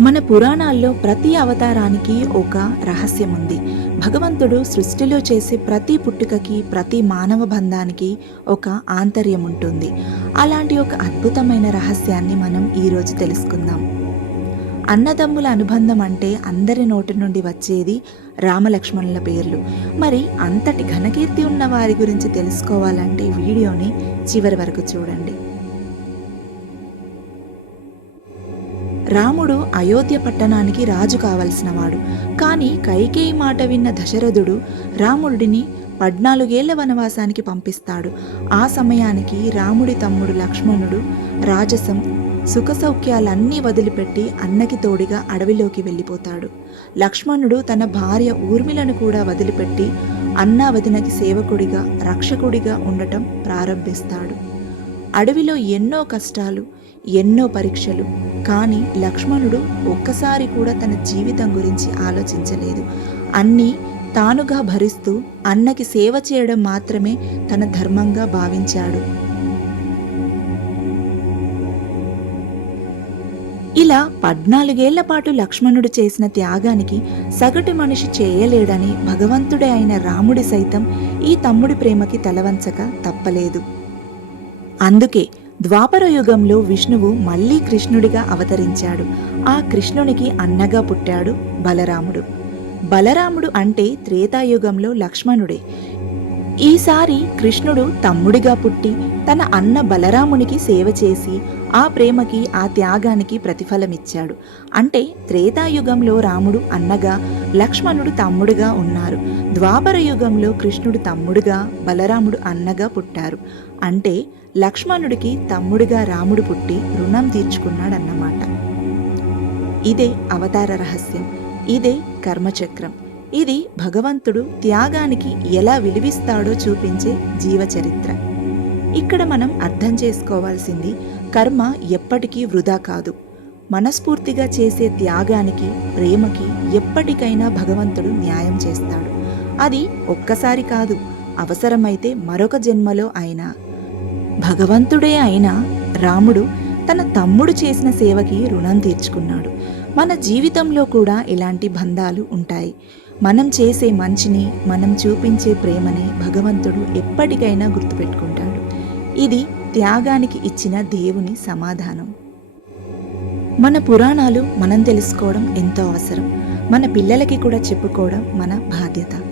మన పురాణాల్లో ప్రతి అవతారానికి ఒక రహస్యం ఉంది భగవంతుడు సృష్టిలో చేసే ప్రతి పుట్టుకకి ప్రతి మానవ బంధానికి ఒక ఆంతర్యం ఉంటుంది అలాంటి ఒక అద్భుతమైన రహస్యాన్ని మనం ఈరోజు తెలుసుకుందాం. అన్నదమ్ముల అనుబంధం అంటే అందరి నోటి నుండి వచ్చేది రామలక్ష్మణుల పేర్లు. మరి అంతటి ఘనకీర్తి ఉన్న వారి గురించి తెలుసుకోవాలంటే వీడియోని చివరి వరకు చూడండి. రాముడు అయోధ్య పట్టణానికి రాజు కావలసినవాడు. కానీ కైకేయి మాట విన్న దశరథుడు రాముడిని పద్నాలుగేళ్ళ వనవాసానికి పంపిస్తాడు. ఆ సమయానికి రాముడి తమ్ముడు లక్ష్మణుడు రాజసం సుఖ సౌఖ్యాలన్నీ వదిలిపెట్టి అన్నకి తోడిగా అడవిలోకి వెళ్ళిపోతాడు. లక్ష్మణుడు తన భార్య ఊర్మిలను కూడా వదిలిపెట్టి అన్నా వదినకి సేవకుడిగా రక్షకుడిగా ఉండటం ప్రారంభిస్తాడు. అడవిలో ఎన్నో కష్టాలు ఎన్నో పరీక్షలు కానీ లక్ష్మణుడు ఒక్కసారి కూడా తన జీవితం గురించి ఆలోచించలేదు. అన్నీ తానుగా భరిస్తూ అన్నకి సేవ చేయడం మాత్రమే తన ధర్మంగా భావించాడు. ఇలా పద్నాలుగేళ్ళ పాటు లక్ష్మణుడు చేసిన త్యాగానికి సగటు మనిషి చేయలేడని భగవంతుడే అయిన రాముడి సైతం ఈ తమ్ముడి ప్రేమకి తలవంచక తప్పలేదు. అందుకే ద్వాపర యుగంలో విష్ణువు మళ్ళీ కృష్ణుడిగా అవతరించాడు. ఆ కృష్ణునికి అన్నగా పుట్టాడు బలరాముడు. బలరాముడు అంటే త్రేతాయుగంలో లక్ష్మణుడే. ఈసారి కృష్ణుడు తమ్ముడిగా పుట్టి తన అన్న బలరామునికి సేవ చేసి ఆ ప్రేమకి ఆ త్యాగానికి ప్రతిఫలమిచ్చాడు. అంటే త్రేతాయుగంలో రాముడు అన్నగా లక్ష్మణుడు తమ్ముడుగా ఉన్నారు. ద్వాపర యుగంలో కృష్ణుడు తమ్ముడుగా బలరాముడు అన్నగా పుట్టారు. అంటే లక్ష్మణుడికి తమ్ముడిగా రాముడు పుట్టి రుణం తీర్చుకున్నాడన్నమాట. ఇదే అవతార రహస్యం ఇదే కర్మచక్రం. ఇది భగవంతుడు త్యాగానికి ఎలా విలువిస్తాడో చూపించే జీవచరిత్ర. ఇక్కడ మనం అర్థం చేసుకోవాల్సింది కర్మ ఎప్పటికీ వృధా కాదు. మనస్ఫూర్తిగా చేసే త్యాగానికి ప్రేమకి ఎప్పటికైనా భగవంతుడు న్యాయం చేస్తాడు. అది ఒక్కసారి కాదు అవసరమైతే మరొక జన్మలో అయినా. భగవంతుడే అయినా రాముడు తన తమ్ముడు చేసిన సేవకి రుణం తీర్చుకున్నాడు. మన జీవితంలో కూడా ఇలాంటి బంధాలు ఉంటాయి. మనం చేసే మంచిని మనం చూపించే ప్రేమని భగవంతుడు ఎప్పటికైనా గుర్తుపెట్టుకుంటాడు. ఇది త్యాగానికి ఇచ్చిన దేవుని సమాధానం. మన పురాణాలు మనం తెలుసుకోవడం ఎంతో అవసరం. మన పిల్లలకి కూడా చెప్పుకోవడం మన బాధ్యత.